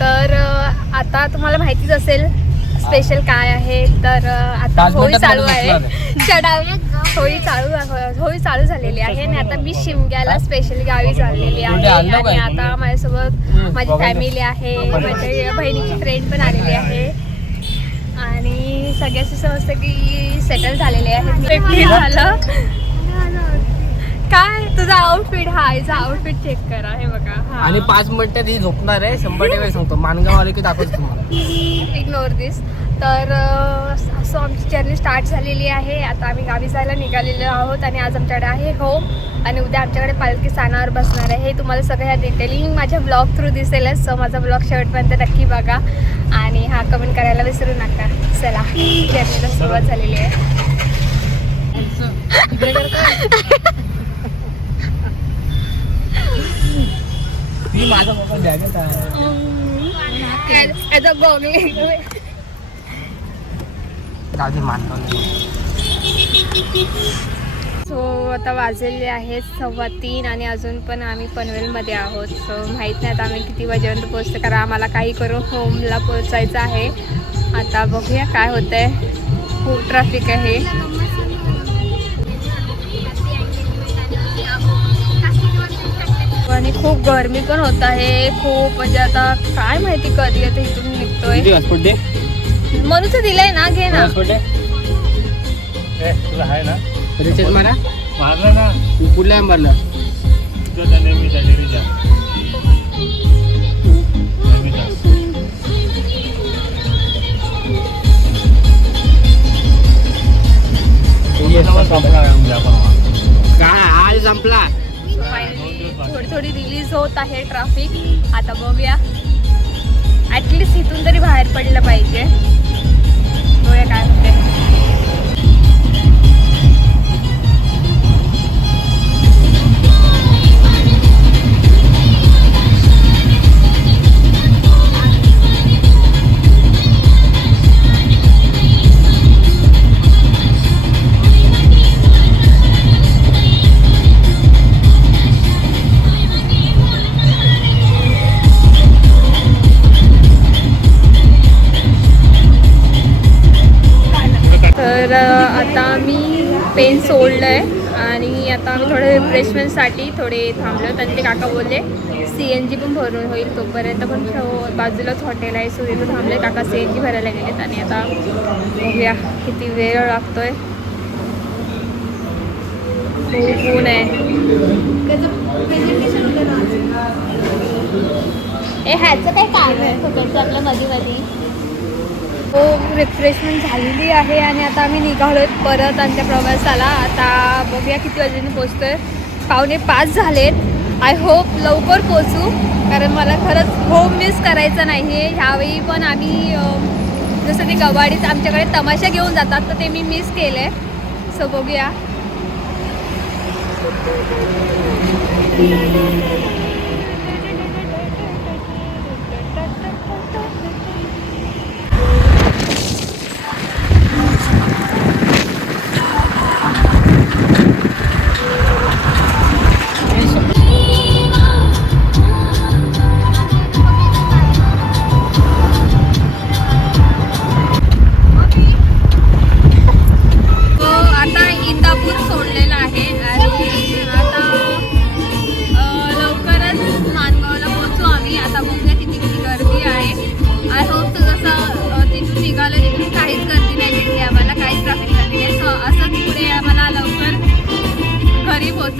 तर आता तुम्हाला माहितीच असेल स्पेशल काय आहे. तर आता होळी चालू आहे. होळी चालू झालेली आहे आणि आता मी शिमग्याला स्पेशल गावी चाललेली आहे. आणि आता माझ्यासोबत माझी फॅमिली आहे, माझ्या बहिणीची फ्रेंड पण आलेली आहे आणि सगळ्याची समजतं की सेटल झालेले आहे. झालं काय तुझा आउटफिट हा याचा आउटफिट चेक करा हे बघा. आणि 5 मिनिटात ही झोपणार आहे. 100% सांगतो. मानगाव आले की दाखवतो तुम्हाला. इग्नोर दिस. तर असं आमची जर्नी स्टार्ट झालेली आहे. आता आम्ही गावी जायला निघालेलो आहोत आणि आज आमच्याकडे आहे होम आणि उद्या आमच्याकडे पालखी स्थानावर बसणार आहे. हे तुम्हाला सगळं ह्या डिटेलिंग माझ्या ब्लॉग थ्रू दिसेलच. सो माझा ब्लॉग शेवटपर्यंत नक्की बघा आणि हा कमेंट करायला विसरू नका. चला जर्नीला सुरुवात झालेली आहे. माझा मोबाईल द्या. सो आता वाजलेले आहेत 3:15 आणि अजून पण आम्ही पनवेलमध्ये आहोत. सो माहीत नाही आता आम्ही किती वाजेपर्यंत पोहोचतो, कारण आम्हाला काही करून होमला पोहोचायचं आहे. आता बघूया काय होतंय. खूप ट्रॅफिक आहे आणि खूप गरमी पण होत आहे खूप. म्हणजे आता काय माहिती कधी आता इथून निघतोय. म्हणून दिलंय ना, घे ना. आहे ना रिचार्ज मारा मारला ना. कुठल्या मारला काय आज संपला. थोडी रिलीज होत आहे ट्रॅफिक. आता बघूया, ॲटलिस्ट इथून तरी बाहेर पडलं पाहिजे. बघूया काय होते. तर आता मी पेन सोडलं आहे आणि आता आम्ही थोडं रिफ्रेशमेंटसाठी थोडे थांबलो. आणि ते काका बोलले CNG पण भरून होईल तोपर्यंत. पण बाजूलाच हॉटेल आहे, सो तिथं थांबले. काका CNG भरायला गेलेत आणि आता बघूया किती वेळ लागतोय. खूप ऊन आहे. ह्याचं काय काम आहे फक्त आपलं मध्ये हो. रिफ्रेशमेंट झालेली आहे आणि आता आम्ही निघालो परत आमच्या प्रवासाला. आता बघूया किती वाजेने पोचतोय. 4:45 झालेत. आय होप लवकर पोचू, कारण मला खरंच होम मिस करायचं नाही आहे. ह्यावेळी पण आम्ही जसं ते गवाडीत आमच्याकडे तमाशा घेऊन जातात तर ते मी मिस केलं आहे. सो बघूया.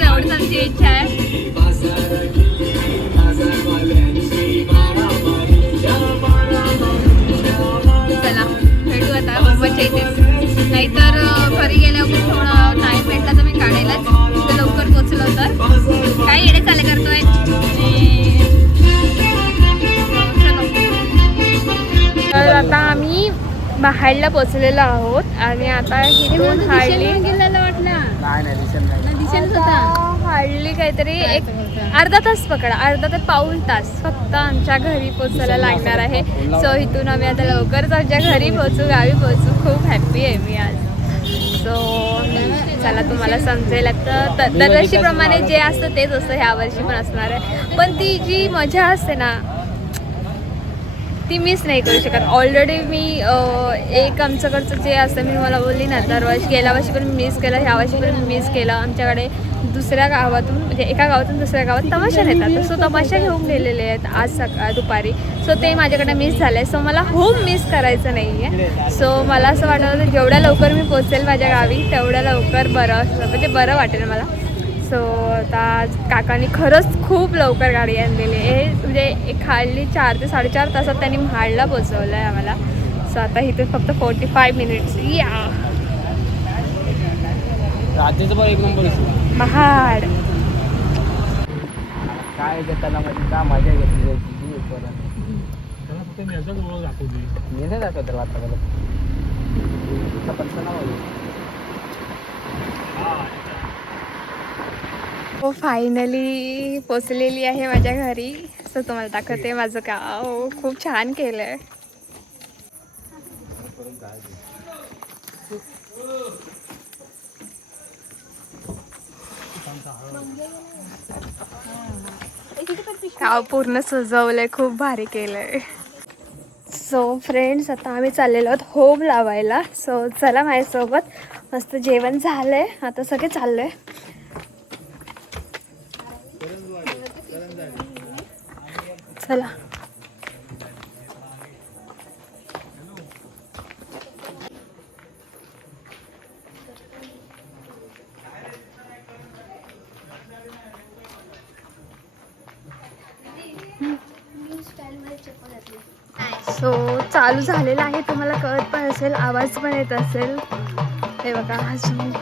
एवढीच आमची इच्छा आहे. चला भेटू आता होमच्या इथेच. नाहीतर घरी गेल्यावर थोडं टाईम भेटला तर मी काढायलाच. तिथे लवकर पोचलो तर काय येणे चाले करतोय. तर आता आम्ही बाहेरला पोचलेलो आहोत आणि आता इथून हार्डली काहीतरी एक अर्धा तास पकडा, अर्धा ते पाऊण तास फक्त आमच्या घरी पोचायला लागणार आहे. सो इथून आम्ही आता लवकरच आमच्या घरी पोचू, गावी पोचू. खूप हॅप्पी आहे मी आज. सो चला तुम्हाला समजेल. तर दरवर्षीप्रमाणे जे असतं तेच असतं ह्या वर्षी पण असणार आहे. पण ती जी मजा असते ना ती मिस नाही करू शकत. ऑलरेडी मी एक आमच्याकडचं जे असतं मी मला बोलली ना, दरवर्षी गेल्या वर्षी पण मी मिस केलं, ह्या वर्षी पण मी मिस केलं. आमच्याकडे दुसऱ्या गावातून म्हणजे एका गावातून दुसऱ्या गावात तमाशा नेतात, सो तमाशा घेऊन गेलेले आहेत आज दुपारी. सो ते माझ्याकडे मिस झालं आहे. सो मला होम मिस करायचं नाही आहे. सो मला असं वाटत होतं जेवढ्या लवकर मी पोचेल माझ्या गावी तेवढ्या लवकर बरं, म्हणजे बरं वाटेल मला. सो आता काकांनी खरंच खूप लवकर गाडी आणलेली आहे. म्हणजे एक हार्डली 4 ते 4.5 तासात त्यांनी महाडला पोचवलं आहे आम्हाला. सो आता इथे फक्त 45 मिनिट्स या रात्रीचं पण एक नंबर असतो महाड. काय त्याला मध्ये का मजा घेतली जायची मी नाही दाखवत त्याला आता मला हो फायनली पोचलेली आहे माझ्या घरी. सो तुम्हाला दाखवते माझं गाव. खूप छान केलं आहे. गाव पूर्ण सजवलंय, खूप भारी केलंय. सो फ्रेंड्स आता आम्ही चाललेलो आहोत होम लावायला. सो चला माझ्यासोबत. मस्त जेवण झालंय, आता सगळे चाललंय. चला सो चालू झालेला आहे. तुम्हाला कळत पण असेल, आवाज पण येत असेल. हे बघा अजून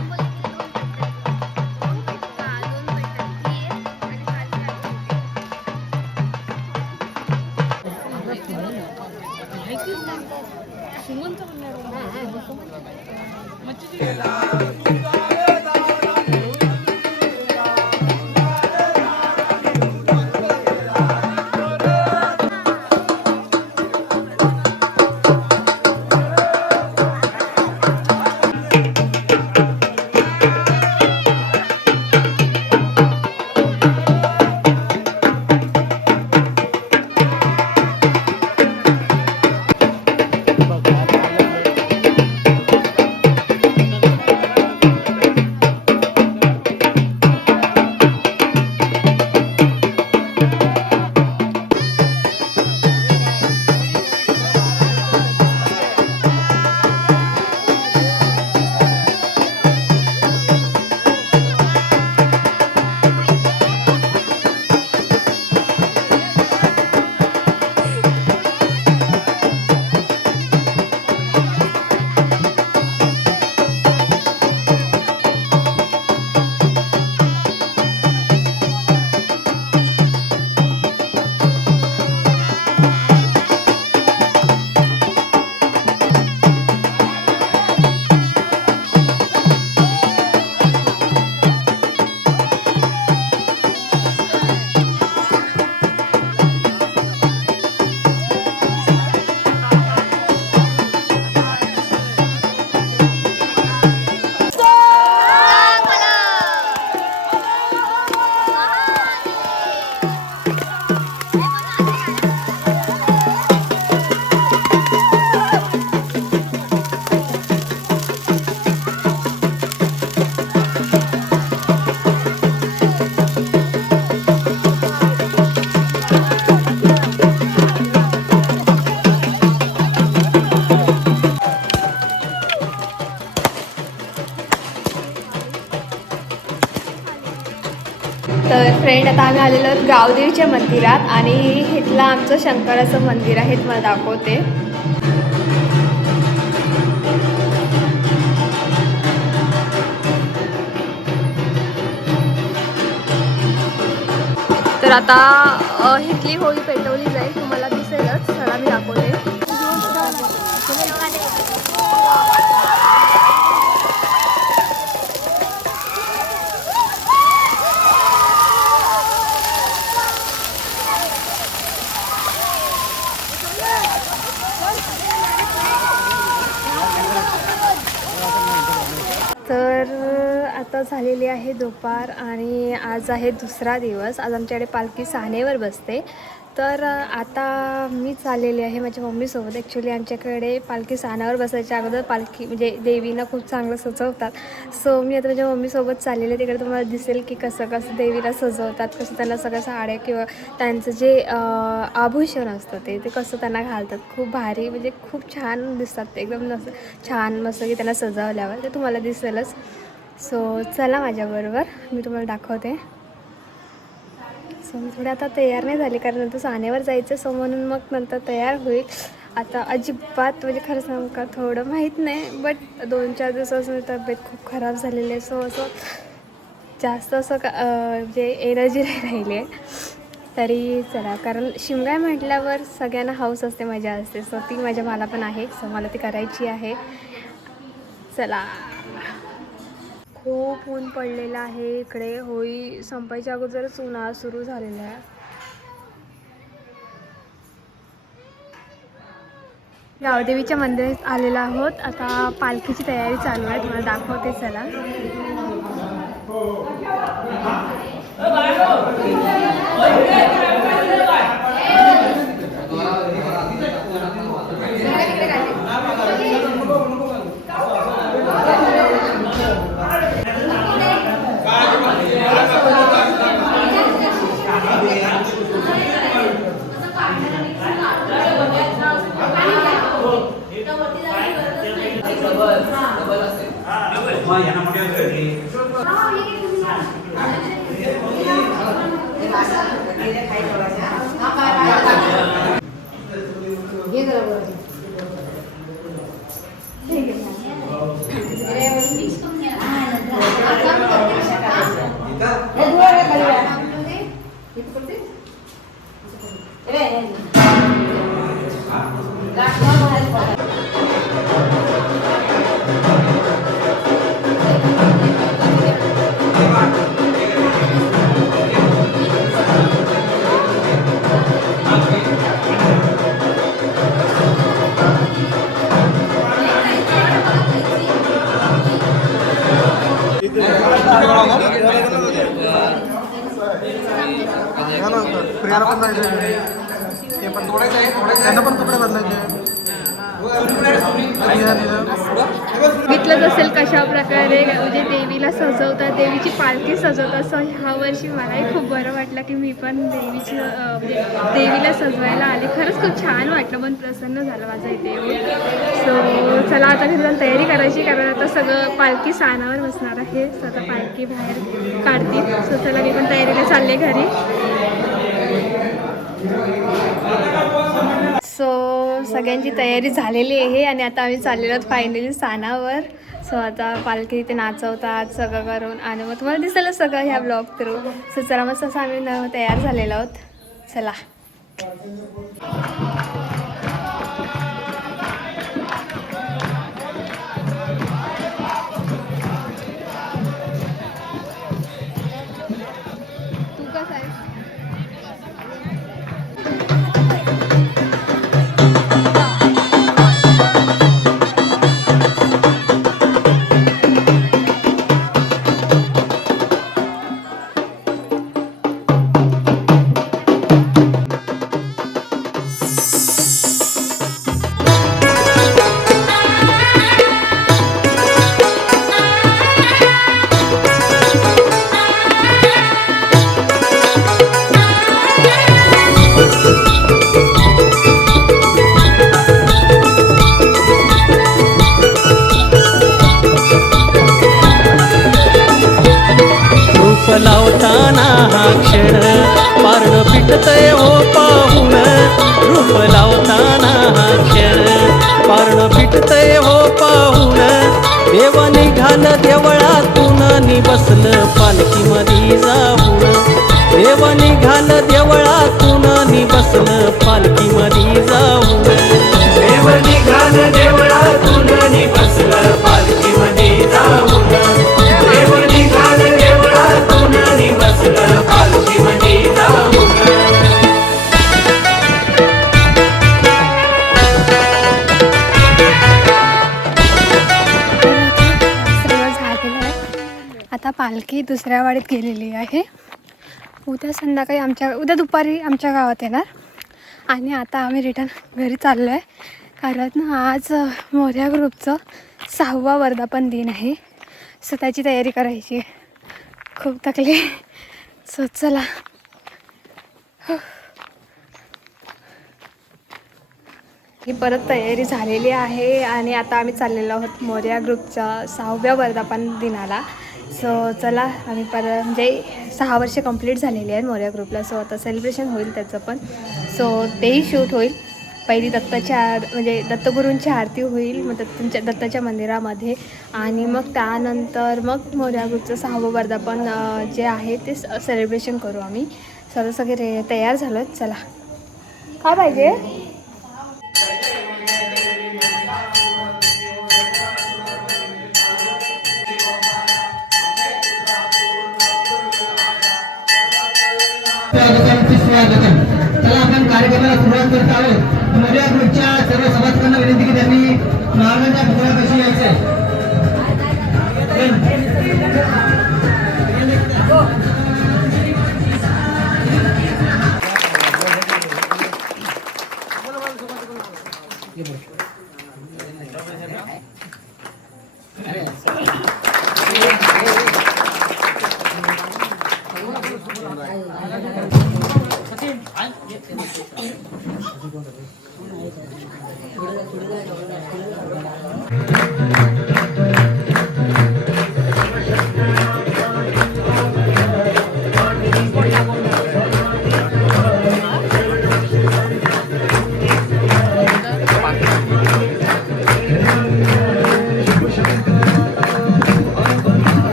तर फ्रेंड आता आम्ही आलेलो आहोत गावदेवीच्या मंदिरात आणि इथलं आमचं शंकराचं मंदिर आहे, तुम्हाला दाखवते. तर आता इथली होळी पेटवली जाईल, तुम्हाला दिसेलच. चला मी दाखवते. तर आता झालेली आहे दुपार आणि आज आहे दुसरा दिवस. आज आमच्याकडे पालखी सानेवर बसते. तर आता मी चाललेली आहे माझ्या मम्मीसोबत. ॲक्च्युली आमच्याकडे पालखी सानावर बसायच्या अगोदर पालखी म्हणजे देवीला खूप चांगलं सजवतात. सो मी आता माझ्या मम्मीसोबत चाललेले. तिकडे तुम्हाला दिसेल की कसं कसं देवीला सजवतात, कसं त्यांना सगळं साड्या किंवा त्यांचं जे आभूषण असतं ते कसं त्यांना घालतात. खूप भारी म्हणजे खूप छान दिसतात ते, एकदम छान मस्त की त्यांना सजवल्यावर ते तुम्हाला दिसेलच. सो चला माझ्याबरोबर, मी तुम्हाला दाखवते. सो मी थोडे आता तयार नाही झाली कारण नंतर सानेवर जायचं. सो म्हणून मग नंतर तयार होईल. आता अजिबात म्हणजे खरं सांगू का थोडं माहीत नाही, बट 2-4 दिवसापासून तब्येत खूप खराब झालेली आहे. सो असं जास्त असं म्हणजे एनर्जी नाही राहिली आहे. तरी चला, कारण शिमगा म्हटल्यावर सगळ्यांना हौस असते, मजा असते. सो ती मजा मला पण आहे. सो मला ती करायची आहे. चला. खूप ऊन पडलेलं आहे इकडे. होळी संपायच्या अगोदरच उन्हाळा सुरू झालेला आहे. गावदेवीच्या मंदिरात आलेलो आहोत. आता पालखीची तयारी चालू आहे, तुम्हाला दाखवते. चला. घेतलंच असेल कशा प्रकारे म्हणजे देवीला सजवतात, देवीची पालखी सजवतात. सो ह्या वर्षी मलाही खूप बरं वाटलं की मी पण देवीची म्हणजे देवीला सजवायला आले. खरंच खूप छान वाटलं, मन प्रसन्न झालं माझं इथे येऊन. सो चला आता घरी जाऊन तयारी करायची, कारण आता सगळं पालखी सानावर बसणार आहे. सो आता पालखी बाहेर काढतील. सो चला मी पण तयारीला चालले घरी. सो सगळ्यांची तयारी झालेली आहे आणि आता आम्ही चाललेलो आहोत फायनली सानावर. सो आता पालखी इथे नाचवतात सगळं करून आणि मग तुम्हाला दिसेल सगळं ह्या ब्लॉग थ्रू. सो चला मस्त असं आम्ही तयार झालेलो आहोत. चला. तू कसं आहेस? लावताना हा क्षण पारण पिटतय हो पाहून. रूप लावताना हा क्षण पारण पिटतय हो पाहून. देव निघाल देवळातून नि बसलं पालखीमध्ये जाऊन. देव निघाल देवळातून नि बसलं पालखीमध्ये जाऊन. देव निघाल देवळातून नि बसलं पालखीमध्ये जाऊन. देव निघाल देवळातून नि बसलं पालखीमध्ये जाऊन. आता पालखी दुसऱ्या वाडीत गेलेली आहे. उद्या संध्याकाळी उद्या दुपारी आमच्या गावात येणार. आणि आता आम्ही रिटर्न घरी चाललो आहे, कारण आज मोरया ग्रुपचं 6वा वर्धापन दिन आहे. सो त्याची तयारी करायची आहे. खूप थकले. सो चला. ही परत तयारी झालेली आहे आणि आता आम्ही चाललेलो आहोत मोरया ग्रुपच्या 6व्या वर्धापन दिनाला. सो चला. आम्ही म्हणजे 6 वर्ष कंप्लीट झालेली आहेत मोरया ग्रुपला. सो आता सेलिब्रेशन होईल त्याचं पण. सो तेही शूट होईल. पहिली म्हणजे दत्तगुरूंची आरती होईल मग दत्ताच्या मंदिरामध्ये, आणि मग त्यानंतर मग मोरया ग्रुपचं 6वं वर्धापन जे आहे ते सेलिब्रेशन करू आम्ही. सर्व सगळे तयार झालो आहेत. चला. काय पाहिजे? चला आपण कार्यक्रमाला सुरुवात करत आहोत. मोरया ग्रुपच्या सर्व सभासदांना विनंती की त्यांनी महाराजांच्या पुतळ्यापाशी यायचंय.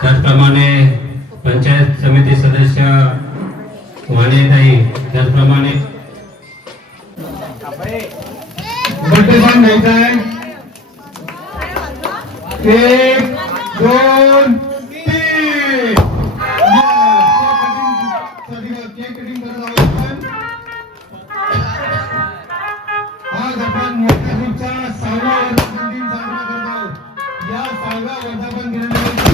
त्याचप्रमाणे पंचायत समिती सदस्य वाणीताई, त्याचप्रमाणे बर्थडे सॉन्ग घ्यायचा आहे. 1 2 3. केक कटिंग करत आहोत आपण. आज आपण मोरया ग्रुपचा 6वा वर्धापन दिन साजरा करत आहोत. या 6व्या वर्धापन दिनानिमित्त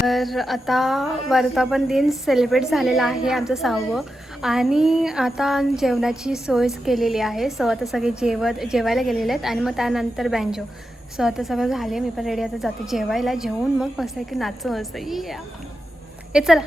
तर आता वर्धापन दिन सेलिब्रेट झालेला आहे आमचं 6वं, आणि आता जेवणाची सोय केलेली आहे. सो आता सगळे जेवायला गेलेले आहेत आणि मग त्यानंतर बँजो सो आता सगळं झाले, मी पण रेडी आता जाते जेवायला, जेवून मग मस्त की नाचू मस्त हे चला.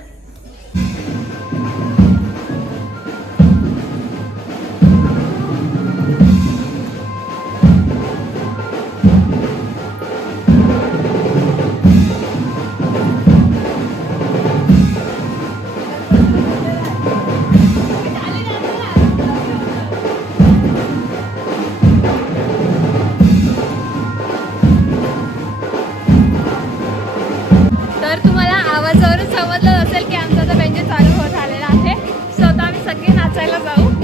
तर तुम्हाला आवाजावरून समजलं असेल की आमचा आता बेंच चालू होत आलेला आहे. सो आता आम्ही सगळे नाचायला जाऊ.